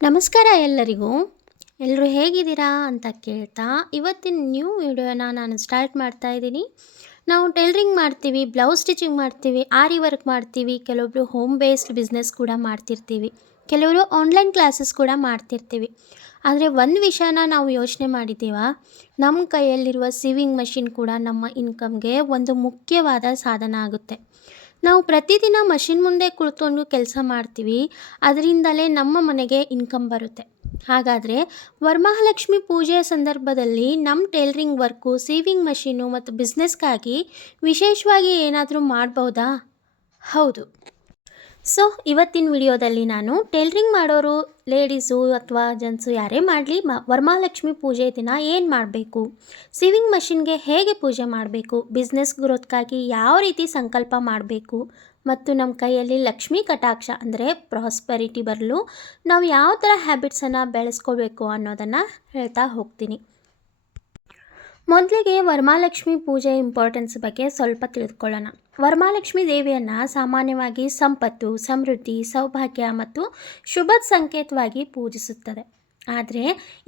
ನಮಸ್ಕಾರ ಎಲ್ಲರಿಗೂ. ಎಲ್ಲರೂ ಹೇಗಿದ್ದೀರಾ ಅಂತ ಕೇಳ್ತಾ ಇವತ್ತಿನ ನ್ಯೂ ವಿಡಿಯೋನ ನಾನು ಸ್ಟಾರ್ಟ್ ಮಾಡ್ತಾ ಇದ್ದೀನಿ. ನಾವು ಟೈಲರಿಂಗ್ ಮಾಡ್ತೀವಿ, ಬ್ಲೌಸ್ ಸ್ಟಿಚಿಂಗ್ ಮಾಡ್ತೀವಿ, ಆರಿ ವರ್ಕ್ ಮಾಡ್ತೀವಿ, ಕೆಲವೊಬ್ಬರು ಹೋಮ್ ಬೇಸ್ಡ್ ಬಿಸ್ನೆಸ್ ಕೂಡ ಮಾಡ್ತಿರ್ತೀವಿ, ಕೆಲವರು ಆನ್ಲೈನ್ ಕ್ಲಾಸಸ್ ಕೂಡ ಮಾಡ್ತಿರ್ತೀವಿ. ಆದರೆ ಒಂದು ವಿಷಯನ ನಾವು ಯೋಚನೆ ಮಾಡಿದ್ದೀವ, ನಮ್ಮ ಕೈಯಲ್ಲಿರುವ ಸಿವಿಂಗ್ ಮಷಿನ್ ಕೂಡ ನಮ್ಮ ಇನ್ಕಮ್ಗೆ ಒಂದು ಮುಖ್ಯವಾದ ಸಾಧನ ಆಗುತ್ತೆ. ನಾವು ಪ್ರತಿದಿನ ಮಷಿನ್ ಮುಂದೆ ಕುಳಿತುಕೊಂಡು ಕೆಲಸ ಮಾಡ್ತೀವಿ, ಅದರಿಂದಲೇ ನಮ್ಮ ಮನೆಗೆ ಇನ್ಕಮ್ ಬರುತ್ತೆ. ಹಾಗಾದರೆ ವರಮಹಾಲಕ್ಷ್ಮಿ ಪೂಜೆಯ ಸಂದರ್ಭದಲ್ಲಿ ನಮ್ಮ ಟೈಲರಿಂಗ್ ವರ್ಕು, ಸೀವಿಂಗ್ ಮಷೀನು ಮತ್ತು ಬಿಸ್ನೆಸ್ಗಾಗಿ ವಿಶೇಷವಾಗಿ ಏನಾದರೂ ಮಾಡ್ಬೋದಾ? ಹೌದು. ಸೊ ಇವತ್ತಿನ ವಿಡಿಯೋದಲ್ಲಿ ನಾನು ಟೈಲರಿಂಗ್ ಮಾಡೋರು, ಲೇಡೀಸು ಅಥವಾ ಜೆಂಟ್ಸು ಯಾರೇ ಮಾಡಲಿ, ವರಮಹಾಲಕ್ಷ್ಮಿ ಪೂಜೆ ದಿನ ಏನು ಮಾಡಬೇಕು, ಸಿವಿಂಗ್ ಮಷಿನ್ಗೆ ಹೇಗೆ ಪೂಜೆ ಮಾಡಬೇಕು, ಬಿಸ್ನೆಸ್ ಗ್ರೋತ್ಗಾಗಿ ಯಾವ ರೀತಿ ಸಂಕಲ್ಪ ಮಾಡಬೇಕು ಮತ್ತು ನಮ್ಮ ಕೈಯಲ್ಲಿ ಲಕ್ಷ್ಮೀ ಕಟಾಕ್ಷ ಅಂದರೆ ಪ್ರಾಸ್ಪೆರಿಟಿ ಬರಲು ನಾವು ಯಾವ ಥರ ಹ್ಯಾಬಿಟ್ಸನ್ನು ಬೆಳೆಸ್ಕೋಬೇಕು ಅನ್ನೋದನ್ನು ಹೇಳ್ತಾ ಹೋಗ್ತೀನಿ. ಮೊದಲಿಗೆ ವರಮಹಾಲಕ್ಷ್ಮಿ ಪೂಜೆ ಇಂಪಾರ್ಟೆನ್ಸ್ ಬಗ್ಗೆ ಸ್ವಲ್ಪ ತಿಳಿದುಕೊಳ್ಳೋಣ. ವರಮಹಾಲಕ್ಷ್ಮಿ ದೇವಿಯನ್ನು ಸಾಮಾನ್ಯವಾಗಿ ಸಂಪತ್ತು, ಸಮೃದ್ಧಿ, ಸೌಭಾಗ್ಯ ಮತ್ತು ಶುಭದ ಸಂಕೇತವಾಗಿ ಪೂಜಿಸುತ್ತದೆ. ಆದರೆ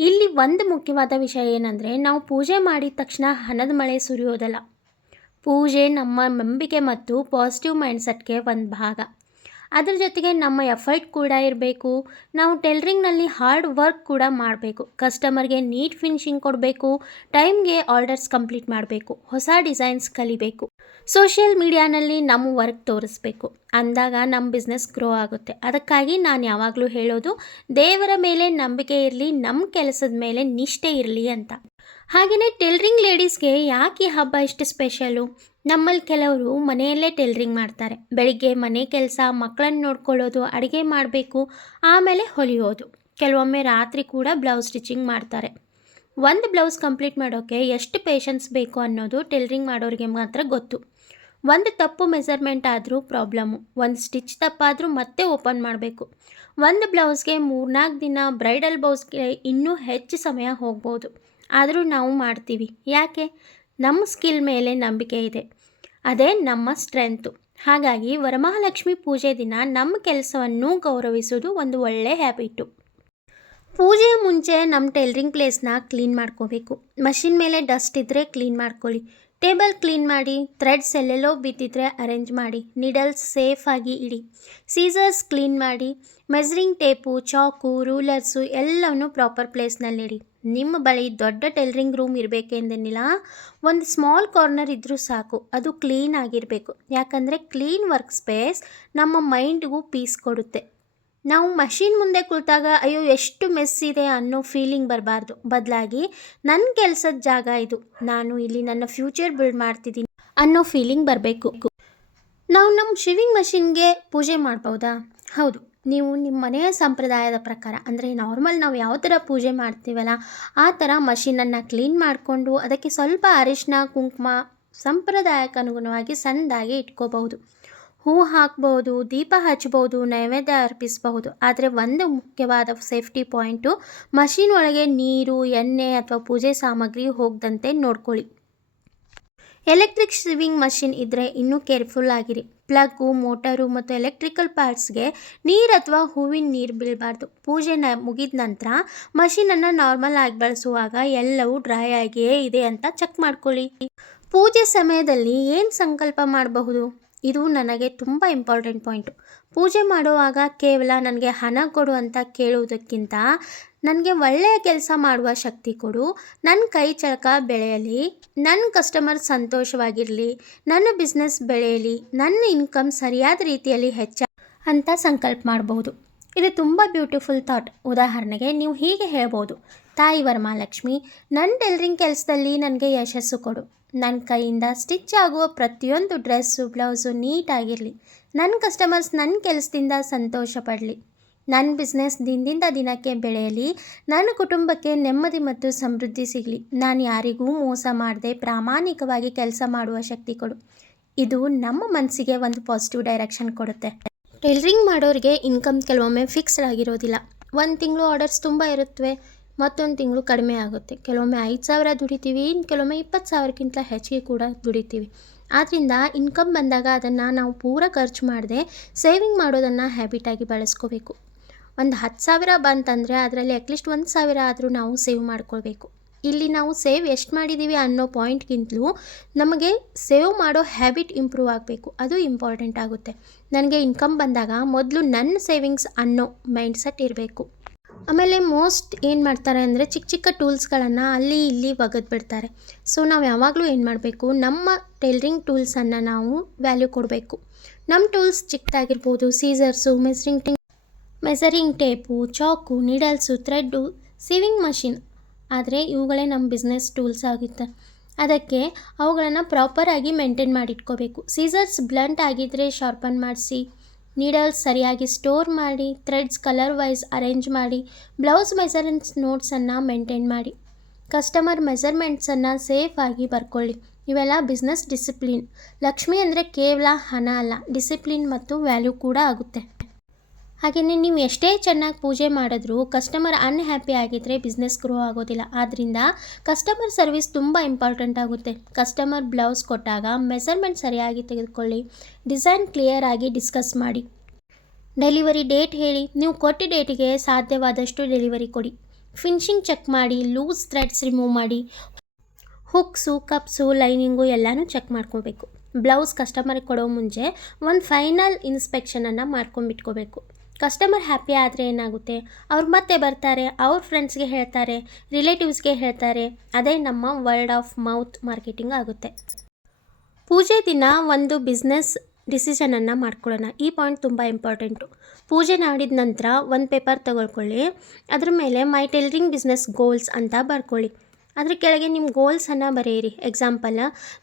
ಇಲ್ಲಿ ಒಂದು ಮುಖ್ಯವಾದ ವಿಷಯ ಏನಂದರೆ, ನಾವು ಪೂಜೆ ಮಾಡಿದ ತಕ್ಷಣ ಹಣದ ಮಳೆ ಸುರಿಯೋದಲ್ಲ. ಪೂಜೆ ನಮ್ಮ ನಂಬಿಕೆ ಮತ್ತು ಪಾಸಿಟಿವ್ ಮೈಂಡ್ಸೆಟ್ಗೆ ಒಂದು ಭಾಗ. ಅದ್ರ ಜೊತೆಗೆ ನಮ್ಮ ಎಫರ್ಟ್ ಕೂಡ ಇರಬೇಕು. ನಾವು ಟೈಲರಿಂಗ್ನಲ್ಲಿ ಹಾರ್ಡ್ ವರ್ಕ್ ಕೂಡ ಮಾಡಬೇಕು. ಕಸ್ಟಮರ್ಗೆ ನೀಟ್ ಫಿನಿಶಿಂಗ್ ಕೊಡಬೇಕು, ಟೈಮ್ಗೆ ಆರ್ಡರ್ಸ್ ಕಂಪ್ಲೀಟ್ ಮಾಡಬೇಕು, ಹೊಸ ಡಿಸೈನ್ಸ್ ಕಲಿಬೇಕು, ಸೋಷಿಯಲ್ ಮೀಡಿಯಾನಲ್ಲಿ ನಮ್ಮ ವರ್ಕ್ ತೋರಿಸ್ಬೇಕು. ಅಂದಾಗ ನಮ್ಮ ಬಿಸ್ನೆಸ್ ಗ್ರೋ ಆಗುತ್ತೆ. ಅದಕ್ಕಾಗಿ ನಾನು ಯಾವಾಗಲೂ ಹೇಳೋದು, ದೇವರ ಮೇಲೆ ನಂಬಿಕೆ ಇರಲಿ, ನಮ್ಮ ಕೆಲಸದ ಮೇಲೆ ನಿಷ್ಠೆ ಇರಲಿ ಅಂತ. ಹಾಗೆಯೇ ಟೈಲರಿಂಗ್ ಲೇಡೀಸ್ಗೆ ಯಾಕೆ ಈ ಹಬ್ಬ ಇಷ್ಟು ಸ್ಪೆಷಲು? ನಮ್ಮಲ್ಲಿ ಕೆಲವರು ಮನೆಯಲ್ಲೇ ಟೈಲರಿಂಗ್ ಮಾಡ್ತಾರೆ. ಬೆಳಿಗ್ಗೆ ಮನೆ ಕೆಲಸ, ಮಕ್ಕಳನ್ನು ನೋಡ್ಕೊಳ್ಳೋದು, ಅಡುಗೆ ಮಾಡಬೇಕು, ಆಮೇಲೆ ಹೊಲಿಯೋದು. ಕೆಲವೊಮ್ಮೆ ರಾತ್ರಿ ಕೂಡ ಬ್ಲೌಸ್ ಸ್ಟಿಚಿಂಗ್ ಮಾಡ್ತಾರೆ. ಒಂದು ಬ್ಲೌಸ್ ಕಂಪ್ಲೀಟ್ ಮಾಡೋಕ್ಕೆ ಎಷ್ಟು ಪೇಷನ್ಸ್ ಬೇಕು ಅನ್ನೋದು ಟೈಲರಿಂಗ್ ಮಾಡೋರಿಗೆ ಮಾತ್ರ ಗೊತ್ತು. ಒಂದು ತಪ್ಪು ಮೆಸರ್ಮೆಂಟ್ ಆದರೂ ಪ್ರಾಬ್ಲಮ್ಮು, ಒಂದು ಸ್ಟಿಚ್ ತಪ್ಪಾದರೂ ಮತ್ತೆ ಓಪನ್ ಮಾಡಬೇಕು. ಒಂದು ಬ್ಲೌಸ್ಗೆ 3-4 ದಿನ, ಬ್ರೈಡಲ್ ಬ್ಲೌಸ್ಗೆ ಇನ್ನೂ ಹೆಚ್ಚು ಸಮಯ ಹೋಗ್ಬೋದು. ಆದರೂ ನಾವು ಮಾಡ್ತೀವಿ. ಯಾಕೆ? ನಮ್ಮ ಸ್ಕಿಲ್ ಮೇಲೆ ನಂಬಿಕೆ ಇದೆ. ಅದೇ ನಮ್ಮ ಸ್ಟ್ರೆಂತು. ಹಾಗಾಗಿ ವರಮಹಾಲಕ್ಷ್ಮಿ ಪೂಜೆ ದಿನ ನಮ್ಮ ಕೆಲಸವನ್ನು ಗೌರವಿಸೋದು ಒಂದು ಒಳ್ಳೆಯ ಹ್ಯಾಬಿಟ್ಟು. ಪೂಜೆಯ ಮುಂಚೆ ನಮ್ಮ ಟೈಲರಿಂಗ್ ಪ್ಲೇಸ್ನ ಕ್ಲೀನ್ ಮಾಡ್ಕೋಬೇಕು. ಮಷಿನ್ ಮೇಲೆ ಡಸ್ಟ್ ಇದ್ದರೆ ಕ್ಲೀನ್ ಮಾಡ್ಕೊಳ್ಳಿ. ಟೇಬಲ್ ಕ್ಲೀನ್ ಮಾಡಿ, ಥ್ರೆಡ್ಸ್ ಎಲ್ಲೆಲ್ಲೋ ಬಿದ್ದಿದ್ರೆ ಅರೇಂಜ್ ಮಾಡಿ, ನೀಡಲ್ಸ್ ಸೇಫಾಗಿ ಇಡಿ, ಸೀಸರ್ಸ್ ಕ್ಲೀನ್ ಮಾಡಿ, ಮೆಜರಿಂಗ್ ಟೇಪು, ಚಾಕು, ರೂಲರ್ಸು ಎಲ್ಲವನ್ನೂ ಪ್ರಾಪರ್ ಪ್ಲೇಸ್ನಲ್ಲಿಡಿ. ನಿಮ್ಮ ಬಳಿ ದೊಡ್ಡ ಟೈಲರಿಂಗ್ ರೂಮ್ ಇರಬೇಕೆಂದೇನಿಲ್ಲ, ಒಂದು ಸ್ಮಾಲ್ ಕಾರ್ನರ್ ಇದ್ದರೂ ಸಾಕು. ಅದು ಕ್ಲೀನ್ ಆಗಿರಬೇಕು. ಯಾಕಂದರೆ ಕ್ಲೀನ್ ವರ್ಕ್ ಸ್ಪೇಸ್ ನಮ್ಮ ಮೈಂಡ್ಗೂ ಪೀಸ್ ಕೊಡುತ್ತೆ. ನಾವು ಮಷೀನ್ ಮುಂದೆ ಕುಳಿತಾಗ ಅಯ್ಯೋ ಎಷ್ಟು ಮೆಸ್ ಇದೆ ಅನ್ನೋ ಫೀಲಿಂಗ್ ಬರಬಾರ್ದು. ಬದಲಾಗಿ ನನ್ನ ಕೆಲಸದ ಜಾಗ ಇದು, ನಾನು ಇಲ್ಲಿ ನನ್ನ ಫ್ಯೂಚರ್ ಬಿಲ್ಡ್ ಮಾಡ್ತಿದ್ದೀನಿ ಅನ್ನೋ ಫೀಲಿಂಗ್ ಬರಬೇಕು. ನಾವು ನಮ್ಮ ಶಿವಿಂಗ್ ಮಷಿನ್ಗೆ ಪೂಜೆ ಮಾಡ್ಬೋದಾ? ಹೌದು. ನೀವು ನಿಮ್ಮ ಮನೆಯ ಸಂಪ್ರದಾಯದ ಪ್ರಕಾರ, ಅಂದರೆ ನಾರ್ಮಲ್ ನಾವು ಯಾವ ಥರ ಪೂಜೆ ಮಾಡ್ತೀವಲ್ಲ ಆ ಥರ ಮಷೀನನ್ನು ಕ್ಲೀನ್ ಮಾಡಿಕೊಂಡು ಅದಕ್ಕೆ ಸ್ವಲ್ಪ ಅರಿಶಿನ, ಕುಂಕುಮ ಸಂಪ್ರದಾಯಕ್ಕೆ ಅನುಗುಣವಾಗಿ ಸಣ್ಣದಾಗಿ ಇಟ್ಕೋಬಹುದು. ಹೂ ಹಾಕ್ಬೋದು, ದೀಪ ಹಚ್ಬೋದು, ನೈವೇದ್ಯ ಅರ್ಪಿಸಬಹುದು. ಆದರೆ ಒಂದು ಮುಖ್ಯವಾದ ಸೇಫ್ಟಿ ಪಾಯಿಂಟು, ಮಷೀನ್ ಒಳಗೆ ನೀರು, ಎಣ್ಣೆ ಅಥವಾ ಪೂಜೆ ಸಾಮಗ್ರಿ ಹೋಗದಂತೆ ನೋಡ್ಕೊಳ್ಳಿ. ಎಲೆಕ್ಟ್ರಿಕ್ ಶಿವಿಂಗ್ ಮಷಿನ್ ಇದ್ದರೆ ಇನ್ನೂ ಕೇರ್ಫುಲ್ ಆಗಿರಿ. ಪ್ಲಗ್ಗು, ಮೋಟರು ಮತ್ತು ಎಲೆಕ್ಟ್ರಿಕಲ್ ಪಾರ್ಟ್ಸ್ಗೆ ನೀರು ಅಥವಾ ಹೂವಿನ ನೀರು ಬೀಳಬಾರ್ದು. ಪೂಜೆ ಮುಗಿದ ನಂತರ ಮಷೀನನ್ನು ನಾರ್ಮಲ್ ಆಗಿ ಬಳಸುವಾಗ ಎಲ್ಲವೂ ಡ್ರೈ ಆಗಿಯೇ ಇದೆ ಅಂತ ಚೆಕ್ ಮಾಡ್ಕೊಳ್ಳಿ. ಪೂಜೆ ಸಮಯದಲ್ಲಿ ಏನು ಸಂಕಲ್ಪ ಮಾಡಬಹುದು? ಇದು ನನಗೆ ತುಂಬ ಇಂಪಾರ್ಟೆಂಟ್ ಪಾಯಿಂಟು. ಪೂಜೆ ಮಾಡುವಾಗ ಕೇವಲ ನನಗೆ ಹಣ ಕೊಡು ಅಂತ ಕೇಳುವುದಕ್ಕಿಂತ, ನನಗೆ ಒಳ್ಳೆಯ ಕೆಲಸ ಮಾಡುವ ಶಕ್ತಿ ಕೊಡು, ನನ್ನ ಕೈ ಚಳಕ ಬೆಳೆಯಲಿ, ನನ್ನ ಕಸ್ಟಮರ್ ಸಂತೋಷವಾಗಿರಲಿ, ನನ್ನ ಬಿಸ್ನೆಸ್ ಬೆಳೆಯಲಿ, ನನ್ನ ಇನ್ಕಮ್ ಸರಿಯಾದ ರೀತಿಯಲ್ಲಿ ಅಂತ ಸಂಕಲ್ಪ ಮಾಡಬಹುದು. ಇದು ತುಂಬ ಬ್ಯೂಟಿಫುಲ್ ಥಾಟ್. ಉದಾಹರಣೆಗೆ ನೀವು ಹೀಗೆ ಹೇಳ್ಬೋದು, ತಾಯಿ ವರಮಹಾಲಕ್ಷ್ಮಿ, ನನ್ನ ಟೈಲರಿಂಗ್ ಕೆಲಸದಲ್ಲಿ ನನಗೆ ಯಶಸ್ಸು ಕೊಡು. ನನ್ನ ಕೈಯಿಂದ ಸ್ಟಿಚ್ ಆಗುವ ಪ್ರತಿಯೊಂದು ಡ್ರೆಸ್ಸು, ಬ್ಲೌಸು ನೀಟಾಗಿರಲಿ. ನನ್ನ ಕಸ್ಟಮರ್ಸ್ ನನ್ನ ಕೆಲಸದಿಂದ ಸಂತೋಷ ಪಡಲಿ. ನನ್ನ ಬಿಸ್ನೆಸ್ ದಿನದಿಂದ ದಿನಕ್ಕೆ ಬೆಳೆಯಲಿ. ನನ್ನ ಕುಟುಂಬಕ್ಕೆ ನೆಮ್ಮದಿ ಮತ್ತು ಸಮೃದ್ಧಿ ಸಿಗಲಿ. ನಾನು ಯಾರಿಗೂ ಮೋಸ ಮಾಡದೆ ಪ್ರಾಮಾಣಿಕವಾಗಿ ಕೆಲಸ ಮಾಡುವ ಶಕ್ತಿ ಕೊಡು. ಇದು ನಮ್ಮ ಮನಸ್ಸಿಗೆ ಒಂದು ಪಾಸಿಟಿವ್ ಡೈರೆಕ್ಷನ್ ಕೊಡುತ್ತೆ. ಟೈಲರಿಂಗ್ ಮಾಡೋರಿಗೆ ಇನ್ಕಮ್ ಕೆಲವೊಮ್ಮೆ ಫಿಕ್ಸ್ಡ್ ಆಗಿರೋದಿಲ್ಲ. ಒಂದು ತಿಂಗಳು ಆರ್ಡರ್ಸ್ ತುಂಬ ಇರುತ್ತವೆ, ಮತ್ತೊಂದು ತಿಂಗಳು ಕಡಿಮೆ ಆಗುತ್ತೆ. ಕೆಲವೊಮ್ಮೆ 5,000 ದುಡಿತೀವಿ, ಕೆಲವೊಮ್ಮೆ 20,000ಕ್ಕಿಂತ ಹೆಚ್ಚಿಗೆ ಕೂಡ ದುಡಿತೀವಿ. ಆದ್ದರಿಂದ ಇನ್ಕಮ್ ಬಂದಾಗ ಅದನ್ನು ನಾವು ಪೂರ ಖರ್ಚು ಮಾಡದೆ ಸೇವಿಂಗ್ ಮಾಡೋದನ್ನು ಹ್ಯಾಬಿಟಾಗಿ ಬಳಸ್ಕೋಬೇಕು. ಒಂದು 10,000 ಬಂತಂದರೆ ಅದರಲ್ಲಿ ಅಟ್ಲೀಸ್ಟ್ 1,000 ಆದರೂ ನಾವು ಸೇವ್ ಮಾಡ್ಕೊಳ್ಬೇಕು. ಇಲ್ಲಿ ನಾವು ಸೇವ್ ಎಷ್ಟು ಮಾಡಿದ್ದೀವಿ ಅನ್ನೋ ಪಾಯಿಂಟ್ಗಿಂತಲೂ ನಮಗೆ ಸೇವ್ ಮಾಡೋ ಹ್ಯಾಬಿಟ್ ಇಂಪ್ರೂವ್ ಆಗಬೇಕು, ಅದು ಇಂಪಾರ್ಟೆಂಟ್ ಆಗುತ್ತೆ. ನನಗೆ ಇನ್ಕಮ್ ಬಂದಾಗ ಮೊದಲು ನನ್ನ ಸೇವಿಂಗ್ಸ್ ಅನ್ನೋ ಮೈಂಡ್ಸೆಟ್ ಇರಬೇಕು. ಆಮೇಲೆ ಮೋಸ್ಟ್ ಏನು ಮಾಡ್ತಾರೆ ಅಂದರೆ ಚಿಕ್ಕ ಚಿಕ್ಕ ಟೂಲ್ಸ್ಗಳನ್ನು ಅಲ್ಲಿ ಇಲ್ಲಿ ಒಗೆದು ಬಿಡ್ತಾರೆ. ಸೊ ನಾವು ಯಾವಾಗಲೂ ಏನು ಮಾಡಬೇಕು, ನಮ್ಮ ಟೈಲರಿಂಗ್ ಟೂಲ್ಸನ್ನು ನಾವು ವ್ಯಾಲ್ಯೂ ಕೊಡಬೇಕು. ನಮ್ಮ ಟೂಲ್ಸ್ ಚಿಕ್ಕದಾಗಿರ್ಬೋದು, ಸೀಸರ್ಸು, ಮೆಸರಿಂಗ್ ಟೇಪು, ಚಾಕು, ನೀಡಲ್ಸು, ಥ್ರೆಡ್ಡು, ಸೀವಿಂಗ್ ಮಷಿನ್, ಆದರೆ ಇವುಗಳೇ ನಮ್ಮ ಬಿಸ್ನೆಸ್ ಟೂಲ್ಸ್ ಆಗುತ್ತೆ. ಅದಕ್ಕೆ ಅವುಗಳನ್ನು ಪ್ರಾಪರಾಗಿ ಮೇಂಟೈನ್ ಮಾಡಿಟ್ಕೋಬೇಕು. ಸೀಸರ್ಸ್ ಬ್ಲಂಟ್ ಆಗಿದ್ದರೆ ಶಾರ್ಪನ್ ಮಾಡಿಸಿ, ನೀಡಲ್ಸ್ ಸರಿಯಾಗಿ ಸ್ಟೋರ್ ಮಾಡಿ, ಥ್ರೆಡ್ಸ್ ಕಲರ್ ವೈಸ್ ಅರೇಂಜ್ ಮಾಡಿ, ಬ್ಲೌಸ್ ಮೆಸರೆನ್ಸ್ ನೋಟ್ಸನ್ನು ಮೇಂಟೈನ್ ಮಾಡಿ, ಕಸ್ಟಮರ್ ಮೆಸರ್ಮೆಂಟ್ಸನ್ನು ಸೇಫಾಗಿ ಬರ್ಕೊಳ್ಳಿ. ಇವೆಲ್ಲ ಬಿಸ್ನೆಸ್ ಡಿಸಿಪ್ಲಿನ್. ಲಕ್ಷ್ಮಿ ಅಂದರೆ ಕೇವಲ ಹಣ ಅಲ್ಲ, ಡಿಸಿಪ್ಲಿನ್ ಮತ್ತು ವ್ಯಾಲ್ಯೂ ಕೂಡ ಆಗುತ್ತೆ. ಹಾಗೆಯೇ ನೀವು ಎಷ್ಟೇ ಚೆನ್ನಾಗಿ ಪೂಜೆ ಮಾಡಿದ್ರೂ ಕಸ್ಟಮರ್ ಅನ್ಹ್ಯಾಪಿ ಆಗಿದ್ದರೆ ಬಿಸ್ನೆಸ್ ಗ್ರೋ ಆಗೋದಿಲ್ಲ. ಆದ್ದರಿಂದ ಕಸ್ಟಮರ್ ಸರ್ವಿಸ್ ತುಂಬ ಇಂಪಾರ್ಟೆಂಟ್ ಆಗುತ್ತೆ. ಕಸ್ಟಮರ್ ಬ್ಲೌಸ್ ಕೊಟ್ಟಾಗ ಮೆಸರ್ಮೆಂಟ್ ಸರಿಯಾಗಿ ತೆಗೆದುಕೊಳ್ಳಿ, ಡಿಸೈನ್ ಕ್ಲಿಯರ್ ಆಗಿ ಡಿಸ್ಕಸ್ ಮಾಡಿ, ಡೆಲಿವರಿ ಡೇಟ್ ಹೇಳಿ, ನೀವು ಕೊಟ್ಟ ಡೇಟಿಗೆ ಸಾಧ್ಯವಾದಷ್ಟು ಡೆಲಿವರಿ ಕೊಡಿ, ಫಿನಿಶಿಂಗ್ ಚೆಕ್ ಮಾಡಿ, ಲೂಸ್ ಥ್ರೆಡ್ಸ್ ರಿಮೂವ್ ಮಾಡಿ, ಹುಕ್ಸು, ಕಪ್ಸು, ಲೈನಿಂಗು ಎಲ್ಲನೂ ಚೆಕ್ ಮಾಡ್ಕೋಬೇಕು. ಬ್ಲೌಸ್ ಕಸ್ಟಮರ್ಗೆ ಕೊಡೋ ಮುಂಚೆ ಒಂದು ಫೈನಲ್ ಇನ್ಸ್ಪೆಕ್ಷನನ್ನು ಮಾಡ್ಕೊಂಡ್ಬಿಟ್ಕೋಬೇಕು. ಕಸ್ಟಮರ್ ಹ್ಯಾಪಿ ಆದರೆ ಏನಾಗುತ್ತೆ, ಅವ್ರು ಮತ್ತೆ ಬರ್ತಾರೆ, ಅವ್ರ ಫ್ರೆಂಡ್ಸ್ಗೆ ಹೇಳ್ತಾರೆ, ರಿಲೇಟಿವ್ಸ್ಗೆ ಹೇಳ್ತಾರೆ. ಅದೇ ನಮ್ಮ ವರ್ಡ್ ಆಫ್ ಮೌತ್ ಮಾರ್ಕೆಟಿಂಗ್ ಆಗುತ್ತೆ. ಪೂಜೆ ದಿನ ಒಂದು ಬಿಸ್ನೆಸ್ ಡಿಸಿಷನನ್ನು ಮಾಡ್ಕೊಳ್ಳೋಣ. ಈ ಪಾಯಿಂಟ್ ತುಂಬ ಇಂಪಾರ್ಟೆಂಟು. ಪೂಜೆ ಮಾಡಿದ ನಂತರ ಒಂದು ಪೇಪರ್ ತಗೊಳ್ಕೊಳ್ಳಿ, ಅದ್ರ ಮೇಲೆ ಮೈ ಟೈಲರಿಂಗ್ ಬಿಸ್ನೆಸ್ ಗೋಲ್ಸ್ ಅಂತ ಬರ್ಕೊಳ್ಳಿ. ಅದ್ರ ಕೆಳಗೆ ನಿಮ್ಮ ಗೋಲ್ಸನ್ನು ಬರೆಯಿರಿ. ಎಕ್ಸಾಂಪಲ್,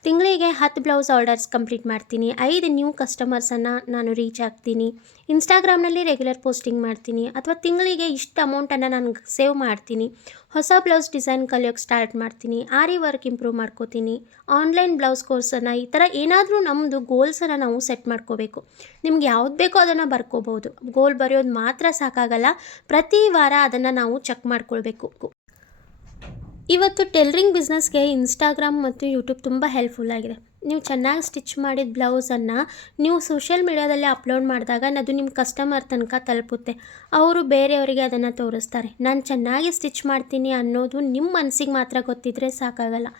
ತಿಂಗಳಿಗೆ 10 ಬ್ಲೌಸ್ ಆರ್ಡರ್ಸ್ ಕಂಪ್ಲೀಟ್ ಮಾಡ್ತೀನಿ, 5 ನ್ಯೂ ಕಸ್ಟಮರ್ಸನ್ನು ನಾನು ರೀಚ್ ಆಗ್ತೀನಿ, ಇನ್ಸ್ಟಾಗ್ರಾಮ್ನಲ್ಲಿ ರೆಗ್ಯುಲರ್ ಪೋಸ್ಟಿಂಗ್ ಮಾಡ್ತೀನಿ, ಅಥವಾ ತಿಂಗಳಿಗೆ ಇಷ್ಟು ಅಮೌಂಟನ್ನು ನಾನು ಸೇವ್ ಮಾಡ್ತೀನಿ, ಹೊಸ ಬ್ಲೌಸ್ ಡಿಸೈನ್ ಕಲಿಯೋಕ್ಕೆ ಸ್ಟಾರ್ಟ್ ಮಾಡ್ತೀನಿ, ಆರಿ ವರ್ಕ್ ಇಂಪ್ರೂವ್ ಮಾಡ್ಕೋತೀನಿ, ಆನ್ಲೈನ್ ಬ್ಲೌಸ್ ಕೋರ್ಸನ್ನು, ಈ ಥರ ಏನಾದರೂ ನಮ್ಮದು ಗೋಲ್ಸನ್ನು ನಾವು ಸೆಟ್ ಮಾಡ್ಕೋಬೇಕು. ನಿಮ್ಗೆ ಯಾವ್ದು ಬೇಕೋ ಅದನ್ನು ಬರ್ಕೋಬೋದು. ಗೋಲ್ ಬರೆಯೋದು ಮಾತ್ರ ಸಾಕಾಗಲ್ಲ, ಪ್ರತಿ ವಾರ ಅದನ್ನು ನಾವು ಚೆಕ್ ಮಾಡ್ಕೊಳ್ಬೇಕು. ಇವತ್ತು ಟೈಲರಿಂಗ್ ಬಿಸ್ನೆಸ್ಗೆ ಇನ್ಸ್ಟಾಗ್ರಾಮ್ ಮತ್ತು ಯೂಟ್ಯೂಬ್ ತುಂಬ ಹೆಲ್ಪ್ಫುಲ್ ಆಗಿದೆ. ನೀವು ಚೆನ್ನಾಗಿ ಸ್ಟಿಚ್ ಮಾಡಿದ ಬ್ಲೌಸನ್ನು ನೀವು ಸೋಷಿಯಲ್ ಮೀಡಿಯಾದಲ್ಲಿ ಅಪ್ಲೋಡ್ ಮಾಡಿದಾಗ ಅದು ನಿಮ್ಮ ಕಸ್ಟಮರ್ ತನಕ ತಲುಪುತ್ತೆ. ಅವರು ಬೇರೆಯವರಿಗೆ ಅದನ್ನು ತೋರಿಸ್ತಾರೆ. ನಾನು ಚೆನ್ನಾಗಿ ಸ್ಟಿಚ್ ಮಾಡ್ತೀನಿ ಅನ್ನೋದು ನಿಮ್ಮ ಮನಸ್ಸಿಗೆ ಮಾತ್ರ ಗೊತ್ತಿದ್ದರೆ ಸಾಕಾಗಲ್ಲ.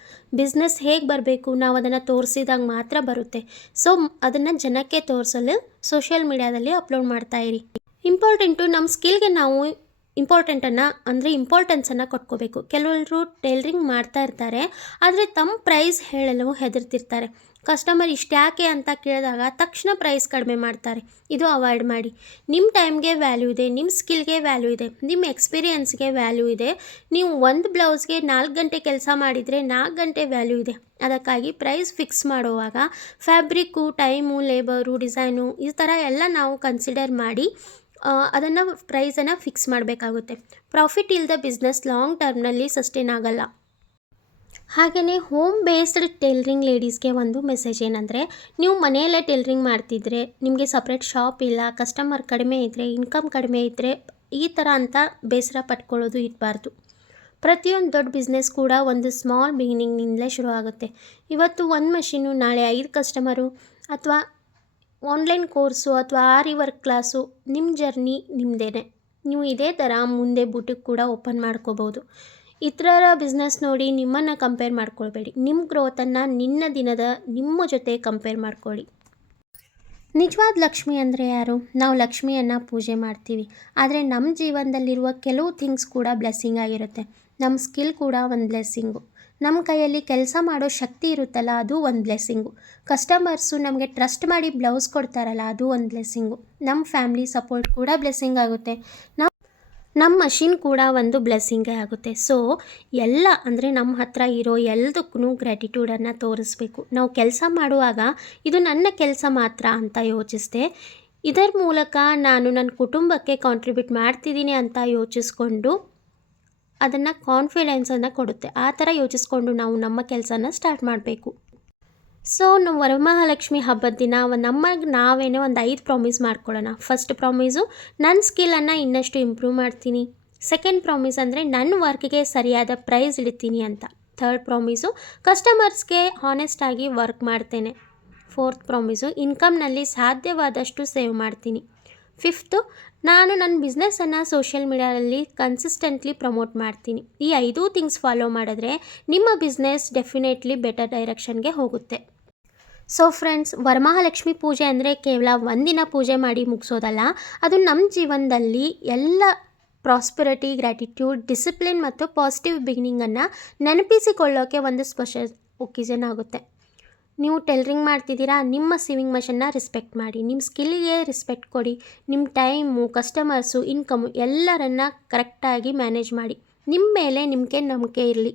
ಬಿಸ್ನೆಸ್ ಹೇಗೆ ಬರಬೇಕು, ನಾವು ಅದನ್ನು ತೋರಿಸಿದಾಗ ಮಾತ್ರ ಬರುತ್ತೆ. ಸೊ ಅದನ್ನು ಜನಕ್ಕೆ ತೋರಿಸಲು ಸೋಷಿಯಲ್ ಮೀಡಿಯಾದಲ್ಲಿ ಅಪ್ಲೋಡ್ ಮಾಡ್ತಾಯಿರಿ. ಇಂಪಾರ್ಟೆಂಟು, ನಮ್ಮ ಸ್ಕಿಲ್ಗೆ ನಾವು ಇಂಪಾರ್ಟೆನ್ಸನ್ನು ಕೊಟ್ಕೋಬೇಕು. ಕೆಲವರು ಟೈಲರಿಂಗ್ ಮಾಡ್ತಾ ಇರ್ತಾರೆ, ಆದರೆ ತಮ್ಮ ಪ್ರೈಸ್ ಹೇಳಲು ಹೆದರ್ತಿರ್ತಾರೆ. ಕಸ್ಟಮರ್ ಇಷ್ಟ್ಯಾಕೆ ಅಂತ ಕೇಳಿದಾಗ ತಕ್ಷಣ ಪ್ರೈಸ್ ಕಡಿಮೆ ಮಾಡ್ತಾರೆ. ಇದು ಅವಾಯ್ಡ್ ಮಾಡಿ. ನಿಮ್ಮ ಟೈಮ್ಗೆ ವ್ಯಾಲ್ಯೂ ಇದೆ, ನಿಮ್ಮ ಸ್ಕಿಲ್ಗೆ ವ್ಯಾಲ್ಯೂ ಇದೆ, ನಿಮ್ಮ ಎಕ್ಸ್ಪೀರಿಯೆನ್ಸ್ಗೆ ವ್ಯಾಲ್ಯೂ ಇದೆ. ನೀವು ಒಂದು ಬ್ಲೌಸ್ಗೆ 4 ಗಂಟೆ ಕೆಲಸ ಮಾಡಿದರೆ 4 ಗಂಟೆ ವ್ಯಾಲ್ಯೂ ಇದೆ. ಅದಕ್ಕಾಗಿ ಪ್ರೈಸ್ ಫಿಕ್ಸ್ ಮಾಡುವಾಗ ಫ್ಯಾಬ್ರಿಕ್ಕು, ಟೈಮು, ಲೇಬರು, ಡಿಸೈನು ಈ ಥರ ಎಲ್ಲ ನಾವು ಕನ್ಸಿಡರ್ ಮಾಡಿ ಅದನ್ನು ಪ್ರೈಸನ್ನು ಫಿಕ್ಸ್ ಮಾಡಬೇಕಾಗುತ್ತೆ. ಪ್ರಾಫಿಟ್ ಇಲ್ಲದ ಬಿಸ್ನೆಸ್ ಲಾಂಗ್ ಟರ್ಮ್ನಲ್ಲಿ ಸಸ್ಟೈನ್ ಆಗಲ್ಲ. ಹಾಗೆಯೇ ಹೋಮ್ ಬೇಸ್ಡ್ ಟೈಲರಿಂಗ್ ಲೇಡೀಸ್ಗೆ ಒಂದು ಮೆಸೇಜ್ ಏನಂದರೆ, ನೀವು ಮನೆಯಲ್ಲೇ ಟೈಲರಿಂಗ್ ಮಾಡ್ತಿದ್ರೆ, ನಿಮಗೆ ಸಪ್ರೇಟ್ ಶಾಪ್ ಇಲ್ಲ, ಕಸ್ಟಮರ್ ಕಡಿಮೆ ಇದ್ದರೆ, ಇನ್ಕಮ್ ಕಡಿಮೆ ಇದ್ದರೆ, ಈ ಥರ ಅಂತ ಬೇಸರ ಪಟ್ಕೊಳ್ಳೋದು ಇರಬಾರ್ದು. ಪ್ರತಿಯೊಂದು ದೊಡ್ಡ ಬಿಸ್ನೆಸ್ ಕೂಡ ಒಂದು ಸ್ಮಾಲ್ ಬಿಗಿನಿಂಗ್ನಿಂದಲೇ ಶುರು ಆಗುತ್ತೆ. ಇವತ್ತು ಒಂದು ಮಷೀನು, ನಾಳೆ 5 ಕಸ್ಟಮರು, ಅಥವಾ ಆನ್ಲೈನ್ ಕೋರ್ಸು, ಅಥವಾ ಆರಿ ವರ್ಕ್ ಕ್ಲಾಸು. ನಿಮ್ಮ ಜರ್ನಿ ನಿಮ್ಮದೇ. ನೀವು ಇದೇ ಥರ ಮುಂದೆ ಬುಟಿಕ್ ಕೂಡ ಓಪನ್ ಮಾಡ್ಕೋಬೋದು. ಇತರರ ಬಿಸ್ನೆಸ್ ನೋಡಿ ನಿಮ್ಮನ್ನು ಕಂಪೇರ್ ಮಾಡ್ಕೊಳ್ಬೇಡಿ. ನಿಮ್ಮ ಗ್ರೋತನ್ನು ನಿಮ್ಮ ಜೊತೆ ಕಂಪೇರ್ ಮಾಡ್ಕೊಳ್ಳಿ. ನಿಜವಾದ ಲಕ್ಷ್ಮಿ ಅಂದರೆ ಯಾರು? ನಾವು ಲಕ್ಷ್ಮಿಯನ್ನು ಪೂಜೆ ಮಾಡ್ತೀವಿ, ಆದರೆ ನಮ್ಮ ಜೀವನದಲ್ಲಿರುವ ಕೆಲವು ಥಿಂಗ್ಸ್ ಕೂಡ ಬ್ಲೆಸ್ಸಿಂಗ್ ಆಗಿರುತ್ತೆ. ನಮ್ಮ ಸ್ಕಿಲ್ ಕೂಡ ಒಂದು ಬ್ಲೆಸ್ಸಿಂಗು. ನಮ್ಮ ಕೈಯಲ್ಲಿ ಕೆಲಸ ಮಾಡೋ ಶಕ್ತಿ ಇರುತ್ತಲ್ಲ, ಅದು ಒಂದು ಬ್ಲೆಸ್ಸಿಂಗು. ಕಸ್ಟಮರ್ಸು ನಮಗೆ ಟ್ರಸ್ಟ್ ಮಾಡಿ ಬ್ಲೌಸ್ ಕೊಡ್ತಾರಲ್ಲ, ಅದು ಒಂದು ಬ್ಲೆಸ್ಸಿಂಗು. ನಮ್ಮ ಫ್ಯಾಮ್ಲಿ ಸಪೋರ್ಟ್ ಕೂಡ ಬ್ಲೆಸ್ಸಿಂಗ್ ಆಗುತ್ತೆ. ನಮ್ಮ ಮಷಿನ್ ಕೂಡ ಒಂದು ಬ್ಲೆಸ್ಸಿಂಗೇ ಆಗುತ್ತೆ. ಸೊ ನಮ್ಮ ಹತ್ರ ಇರೋ ಎಲ್ಲದಕ್ಕೂ ಗ್ರ್ಯಾಟಿಟ್ಯೂಡನ್ನು ತೋರಿಸ್ಬೇಕು. ನಾವು ಕೆಲಸ ಮಾಡುವಾಗ ಇದು ನನ್ನ ಕೆಲಸ ಮಾತ್ರ ಅಂತ ಯೋಚಿಸ್ದೆ, ಇದರ ಮೂಲಕ ನಾನು ನನ್ನ ಕುಟುಂಬಕ್ಕೆ ಕಾಂಟ್ರಿಬ್ಯೂಟ್ ಮಾಡ್ತಿದ್ದೀನಿ ಅಂತ ಯೋಚಿಸ್ಕೊಂಡು ಅದನ್ನು ಕಾನ್ಫಿಡೆನ್ಸನ್ನು ಕೊಡುತ್ತೆ. ಆ ಥರ ಯೋಚಿಸ್ಕೊಂಡು ನಾವು ನಮ್ಮ ಕೆಲಸನ ಸ್ಟಾರ್ಟ್ ಮಾಡಬೇಕು. ಸೊ ನಾವು ವರಮಹಾಲಕ್ಷ್ಮಿ ಹಬ್ಬದ ದಿನ ನಮಗೆ ನಾವೇನೋ ಒಂದು 5 ಪ್ರಾಮಿಸ್ ಮಾಡ್ಕೊಳ್ಳೋಣ. ಫಸ್ಟ್ ಪ್ರಾಮಿಸು, ನನ್ನ ಸ್ಕಿಲ್ಲನ್ನು ಇನ್ನಷ್ಟು ಇಂಪ್ರೂವ್ ಮಾಡ್ತೀನಿ. ಸೆಕೆಂಡ್ ಪ್ರಾಮಿಸ್ ಅಂದರೆ ನನ್ನ ವರ್ಕ್ಗೆ ಸರಿಯಾದ ಪ್ರೈಸ್ ಇಡ್ತೀನಿ ಅಂತ. ಥರ್ಡ್ ಪ್ರಾಮಿಸು, ಕಸ್ಟಮರ್ಸ್ಗೆ ಹಾನೆಸ್ಟಾಗಿ ವರ್ಕ್ ಮಾಡ್ತೇನೆ. ಫೋರ್ತ್ ಪ್ರಾಮಿಸು, ಇನ್ಕಮ್ನಲ್ಲಿ ಸಾಧ್ಯವಾದಷ್ಟು ಸೇವ್ ಮಾಡ್ತೀನಿ. ಫಿಫ್ತು, ನಾನು ನನ್ನ ಬಿಸ್ನೆಸ್ಸನ್ನು ಸೋಷಿಯಲ್ ಮೀಡಿಯಾದಲ್ಲಿ ಕನ್ಸಿಸ್ಟೆಂಟ್ಲಿ ಪ್ರಮೋಟ್ ಮಾಡ್ತೀನಿ. ಈ 5 ಥಿಂಗ್ಸ್ ಫಾಲೋ ಮಾಡಿದ್ರೆ ನಿಮ್ಮ ಬಿಸ್ನೆಸ್ ಡೆಫಿನೆಟ್ಲಿ ಬೆಟರ್ ಡೈರೆಕ್ಷನ್ಗೆ ಹೋಗುತ್ತೆ. ಸೊ ಫ್ರೆಂಡ್ಸ್, ವರಮಹಾಲಕ್ಷ್ಮಿ ಪೂಜೆ ಅಂದರೆ ಕೇವಲ ಒಂದಿನ ಪೂಜೆ ಮಾಡಿ ಮುಗಿಸೋದಲ್ಲ, ಅದು ನಮ್ಮ ಜೀವನದಲ್ಲಿ ಎಲ್ಲ ಪ್ರಾಸ್ಪರಿಟಿ, ಗ್ರ್ಯಾಟಿಟ್ಯೂಡ್, ಡಿಸಿಪ್ಲಿನ್ ಮತ್ತು ಪಾಸಿಟಿವ್ ಬಿಗಿನಿಂಗನ್ನು ನೆನಪಿಸಿಕೊಳ್ಳೋಕ್ಕೆ ಒಂದು ಸ್ಪೆಷಲ್ ಒಕೇಷನ್ ಆಗುತ್ತೆ. ನೀವು ಟೈಲರಿಂಗ್ ಮಾಡ್ತಿದ್ದೀರಾ, ನಿಮ್ಮ ಸಿವಿಂಗ್ ಮಷನ್ನ ರೆಸ್ಪೆಕ್ಟ್ ಮಾಡಿ, ನಿಮ್ಮ ಸ್ಕಿಲ್ಗೆ ರೆಸ್ಪೆಕ್ಟ್ ಕೊಡಿ, ನಿಮ್ಮ ಟೈಮು, ಕಸ್ಟಮರ್ಸು, ಇನ್ಕಮು ಎಲ್ಲರನ್ನ ಕರೆಕ್ಟಾಗಿ ಮ್ಯಾನೇಜ್ ಮಾಡಿ. ನಿಮ್ಮ ಮೇಲೆ ನಿಮಗೆ ನಂಬಿಕೆ ಇರಲಿ.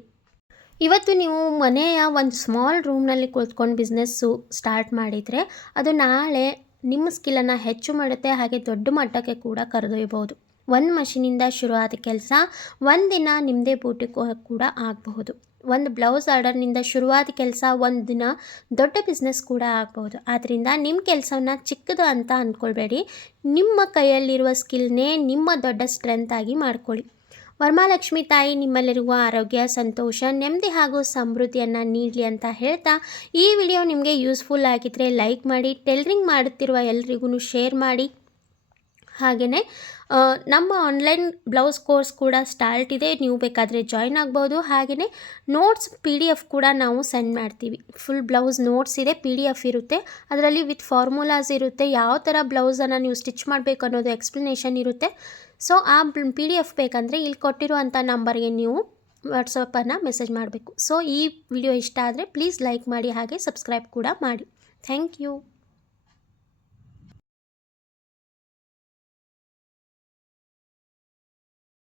ಇವತ್ತು ನೀವು ಮನೆಯ ಒಂದು ಸ್ಮಾಲ್ ರೂಮ್ನಲ್ಲಿ ಕುಳಿತ್ಕೊಂಡು ಬಿಸ್ನೆಸ್ಸು ಸ್ಟಾರ್ಟ್ ಮಾಡಿದರೆ ಅದು ನಾಳೆ ನಿಮ್ಮ ಸ್ಕಿಲ್ಲನ್ನು ಹೆಚ್ಚು ಮಾಡುತ್ತೆ, ಹಾಗೆ ದೊಡ್ಡ ಮಟ್ಟಕ್ಕೆ ಕೂಡ ಕರೆದೊಯ್ಬೋದು. ಒಂದು ಮಷಿನಿಂದ ಶುರುವಾದ ಕೆಲಸ ಒಂದಿನ ನಿಮ್ಮದೇ ಬೂಟಿಕ್ ಕೂಡ ಆಗಬಹುದು. ಒಂದು ಬ್ಲೌಸ್ ಆರ್ಡರ್ನಿಂದ ಶುರುವಾದ ಕೆಲಸ ಒಂದು ದಿನ ದೊಡ್ಡ ಬಿಸ್ನೆಸ್ ಕೂಡ ಆಗಬಹುದು. ಆದ್ದರಿಂದ ನಿಮ್ಮ ಕೆಲಸವನ್ನು ಚಿಕ್ಕದು ಅಂತ ಅಂದ್ಕೊಳ್ಬೇಡಿ. ನಿಮ್ಮ ಕೈಯಲ್ಲಿರುವ ಸ್ಕಿಲ್ನೇ ನಿಮ್ಮ ದೊಡ್ಡ ಸ್ಟ್ರೆಂತ್ ಆಗಿ ಮಾಡ್ಕೊಳ್ಳಿ. ವರಮಹಾಲಕ್ಷ್ಮಿ ತಾಯಿ ನಿಮ್ಮಲ್ಲಿರುವ ಆರೋಗ್ಯ, ಸಂತೋಷ, ನೆಮ್ಮದಿ ಹಾಗೂ ಸಮೃದ್ಧಿಯನ್ನು ನೀಡಲಿ ಅಂತ ಹೇಳ್ತಾ, ಈ ವಿಡಿಯೋ ನಿಮಗೆ ಯೂಸ್ಫುಲ್ ಆಗಿದ್ದರೆ ಲೈಕ್ ಮಾಡಿ, ಟೈಲರಿಂಗ್ ಮಾಡುತ್ತಿರುವ ಎಲ್ರಿಗೂ ಶೇರ್ ಮಾಡಿ. ಹಾಗೆಯೇ ನಮ್ಮ ಆನ್ಲೈನ್ ಬ್ಲೌಸ್ ಕೋರ್ಸ್ ಕೂಡ ಸ್ಟಾರ್ಟ್ ಇದೆ, ನೀವು ಬೇಕಾದರೆ ಜಾಯ್ನ್ ಆಗ್ಬೋದು. ಹಾಗೆಯೇ ನೋಟ್ಸ್ PDF ಕೂಡ ನಾವು ಸೆಂಡ್ ಮಾಡ್ತೀವಿ. ಫುಲ್ ಬ್ಲೌಸ್ ನೋಟ್ಸ್ ಇದೆ, PDF ಇರುತ್ತೆ, ಅದರಲ್ಲಿ ವಿತ್ ಫಾರ್ಮುಲಾಸ್ ಇರುತ್ತೆ, ಯಾವ ಥರ ಬ್ಲೌಸನ್ನು ನೀವು ಸ್ಟಿಚ್ ಮಾಡಬೇಕು ಅನ್ನೋದು ಎಕ್ಸ್ಪ್ಲನೇಷನ್ ಇರುತ್ತೆ. ಸೊ ಆ PDF ಬೇಕಂದರೆ ಇಲ್ಲಿ ಕೊಟ್ಟಿರುವಂಥ ನಂಬರ್ಗೆ ನೀವು ವಾಟ್ಸಪ್ಪನ್ನು ಮೆಸೇಜ್ ಮಾಡಬೇಕು. ಸೊ ಈ ವಿಡಿಯೋ ಇಷ್ಟ ಆದರೆ ಪ್ಲೀಸ್ ಲೈಕ್ ಮಾಡಿ, ಹಾಗೆ ಸಬ್ಸ್ಕ್ರೈಬ್ ಕೂಡ ಮಾಡಿ. Thank you.